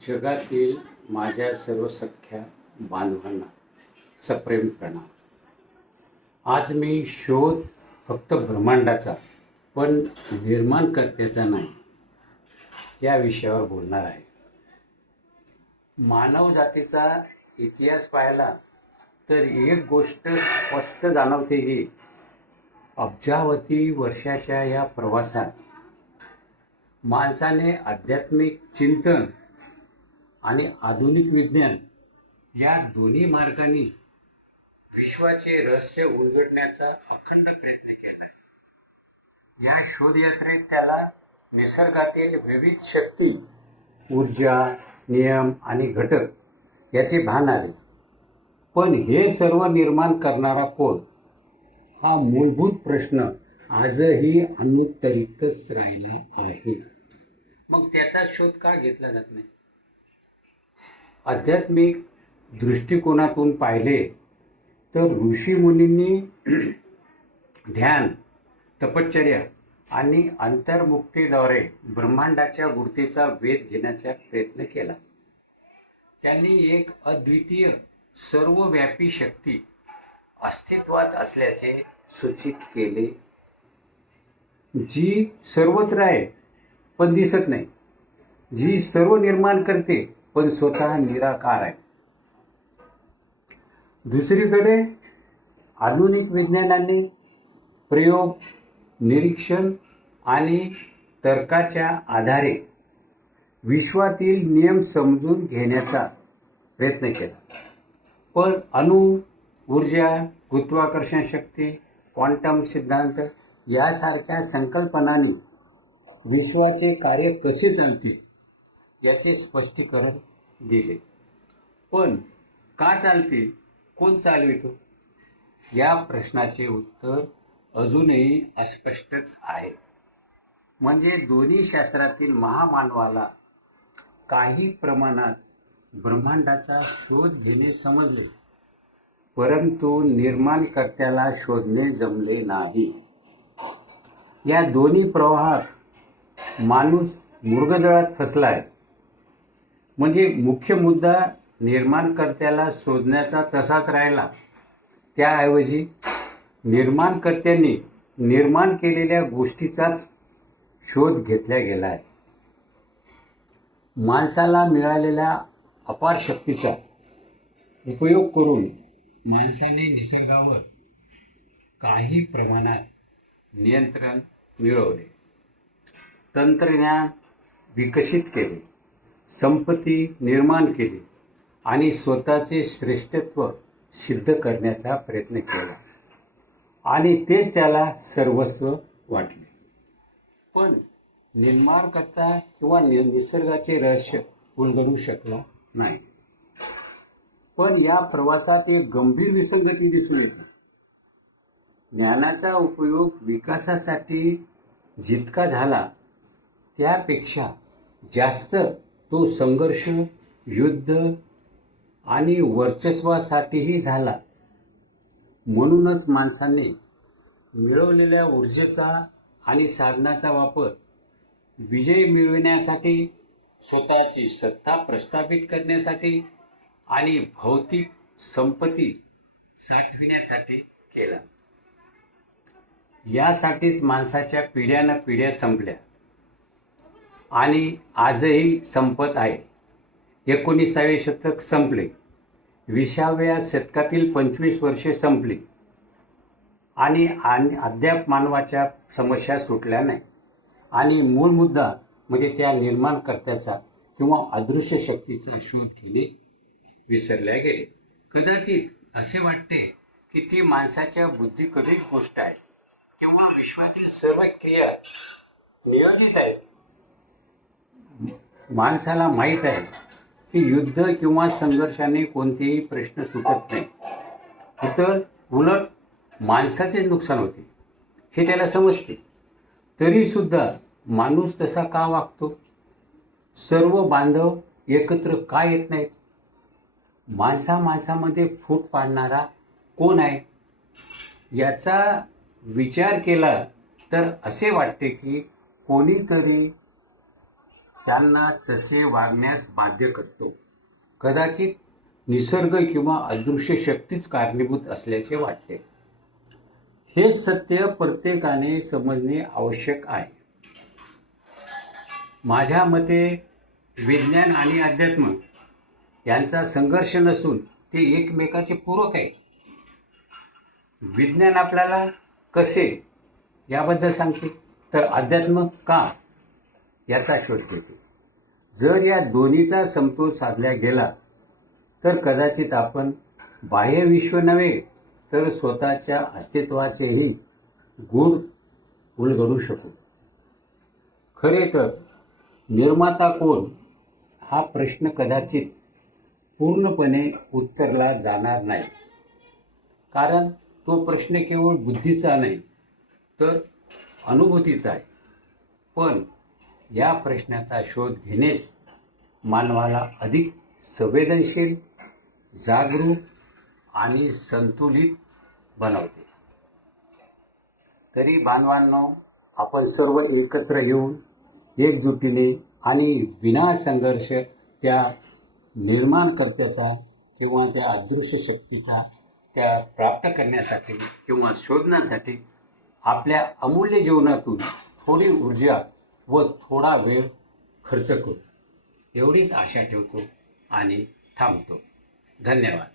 जगातील माझ्या सर्व सख्या बांधवांना सप्रेम प्रणाम. आज मी शोध फक्त ब्रह्मांडाचा पण निर्माणकर्त्याचा नाही या विषयावर बोलणार आहे. मानव जातीचा इतिहास पाहिला तर एक गोष्ट स्पष्ट जाणवते की अब्जावधी वर्षाच्या या प्रवासात माणसाने आध्यात्मिक चिंतन आणि आधुनिक विज्ञान या दोन्ही मार्गांनी विश्वाचे रहस्य उलगडण्याचा अखंड प्रयत्न केला. या शोधयात्रेत त्याला निसर्गातील विविध शक्ती, ऊर्जा, नियम आणि घटक याचे भान आले. पण हे सर्व निर्माण करणारा कोण, हा मूलभूत प्रश्न आजही अनुत्तरितच राहिला आहे. मग त्याचा शोध का घेतला जात नाही? आध्यात्मिक दृष्टिकोनातून पाहिले तर ऋषीमुनींनी ध्यान, तपश्चर्या आणि अंतर्मुक्तीद्वारे ब्रह्मांडाच्या गुढतेचा वेध घेण्याचा प्रयत्न केला. त्यांनी एक अद्वितीय सर्वव्यापी शक्ती अस्तित्वात असल्याचे सूचित केले, जी सर्वत्र आहे पण दिसत नाही, जी सर्व निर्माण करते पण स्वतः निराकार आहे. दुसरीकडे आधुनिक विज्ञानाने प्रयोग, निरीक्षण आणि तर्काच्या आधारे विश्वातील नियम समजून घेण्याचा प्रयत्न केला. पण अणु, ऊर्जा, गुरुत्वाकर्षण शक्ती, क्वांटम सिद्धांत यासारख्या संकल्पनांनी विश्वाचे कार्य कसे चालते याचे स्पष्टीकरण दिले. पण का चालते, कोण चालवितो या प्रश्नाचे उत्तर अजूनही अस्पष्टच आहे. म्हणजे दोन्ही शास्त्रातील महामानवाला काही प्रमाणात ब्रह्मांडाचा शोध घेणे समजले, परंतु निर्माणकर्त्याला शोधणे जमले नाही. या दोन्ही प्रवाहात माणूस मृगजळात फसला आहे. म्हणजे मुख्य मुद्दा निर्माणकर्त्याला शोधण्याचा तसाच राहिला, त्याऐवजी निर्माणकर्त्यांनी निर्माण केलेल्या गोष्टीचाच शोध घेतला गेला आहे. माणसाला मिळालेल्या अपार शक्तीचा उपयोग करून माणसाने निसर्गावर काही प्रमाणात नियंत्रण मिळवले, तंत्रज्ञान विकसित केले, संपत्ती निर्माण केली आणि स्वतःचे श्रेष्ठत्व सिद्ध करण्याचा प्रयत्न केला आणि तेच त्याला सर्वस्व वाटले. पण निर्माणकर्ता किंवा निसर्गाचे रहस्य उलगडू शकला नाही. पण या प्रवासात एक गंभीर विसंगती दिसून येते. ज्ञानाचा उपयोग विकासासाठी जितका झाला त्यापेक्षा जास्त तो संघर्ष, युद्ध आणि वर्चस्वासाठीही झाला. म्हणूनच माणसाने मिळवलेल्या ऊर्जेचा आणि साधनाचा वापर विजय मिळविण्यासाठी, स्वतःची सत्ता प्रस्थापित करण्यासाठी आणि भौतिक संपत्ती साठविण्यासाठी केला. यासाठीच माणसाच्या पिढ्यान पिढ्या संपल्या आणि आजही संपत आहे. 19वे शतक संपले, 20व्या शतकातील 25 वर्षे संपली आणि अद्याप मानवाच्या समस्या सुटल्या नाही. आणि मूळ मुद्दा म्हणजे त्या निर्माणकर्त्याचा किंवा अदृश्य शक्तीचा शोध घेणे विसरल्या गेले. कदाचित असे वाटते की ती माणसाच्या बुद्धीकडील गोष्ट आहे किंवा विश्वातील सर्व क्रिया नियोजित आहेत. माणसाला माहीत आहे की युद्ध किंवा संघर्षाने कोणतेही प्रश्न सुटत नाही, उलट माणसाचे नुकसान होते हे त्याला समजते. तरी सुद्धा माणूस तसा का वागतो? सर्व बांधव एकत्र का येत नाहीत? माणसामध्ये फूट पाडणारा कोण आहे? याचा विचार केला तर असे वाटते की कोणीतरी त्यांना तसे वागण्यास बाध्य करतो. कदाचित निसर्ग किंवा अदृश्य शक्तीच कारणीभूत असल्याचे वाटते. हे सत्य प्रत्येकाने समजणे आवश्यक आहे. माझ्या मते विज्ञान आणि अध्यात्म यांचा संघर्ष नसून ते एकमेकाचे पूरक आहे. विज्ञान आपल्याला कसे याबद्दल सांगते, तर अध्यात्म का याचा शोध घेते. जर या दोन्हीचा समतोल साधला गेला तर कदाचित आपण बाह्य विश्व नव्हे तर स्वतःच्या अस्तित्वाचेही गूढ उलगडू शकू. खरे तर निर्माता कोण हा प्रश्न कदाचित पूर्णपणे उत्तरला जाणार नाही, कारण तो प्रश्न केवळ बुद्धीचा नाही तर अनुभूतीचा आहे. पण या प्रश्नाचा शोध घेणेच मानवाला अधिक संवेदनशील, जागरूक आणि संतुलित बनवते. तरी बांधवांनो, आपण सर्व एकत्र येऊन एकजुटीने आणि विना संघर्ष त्या निर्माणकर्त्याचा किंवा त्या अदृश्य शक्तीचा त्या प्राप्त करण्यासाठी किंवा शोधण्यासाठी आपल्या अमूल्य जीवनातून थोडी ऊर्जा व थोडा वेळ खर्च करू, एवढीच आशा ठेवतो आणि थांबतो. धन्यवाद.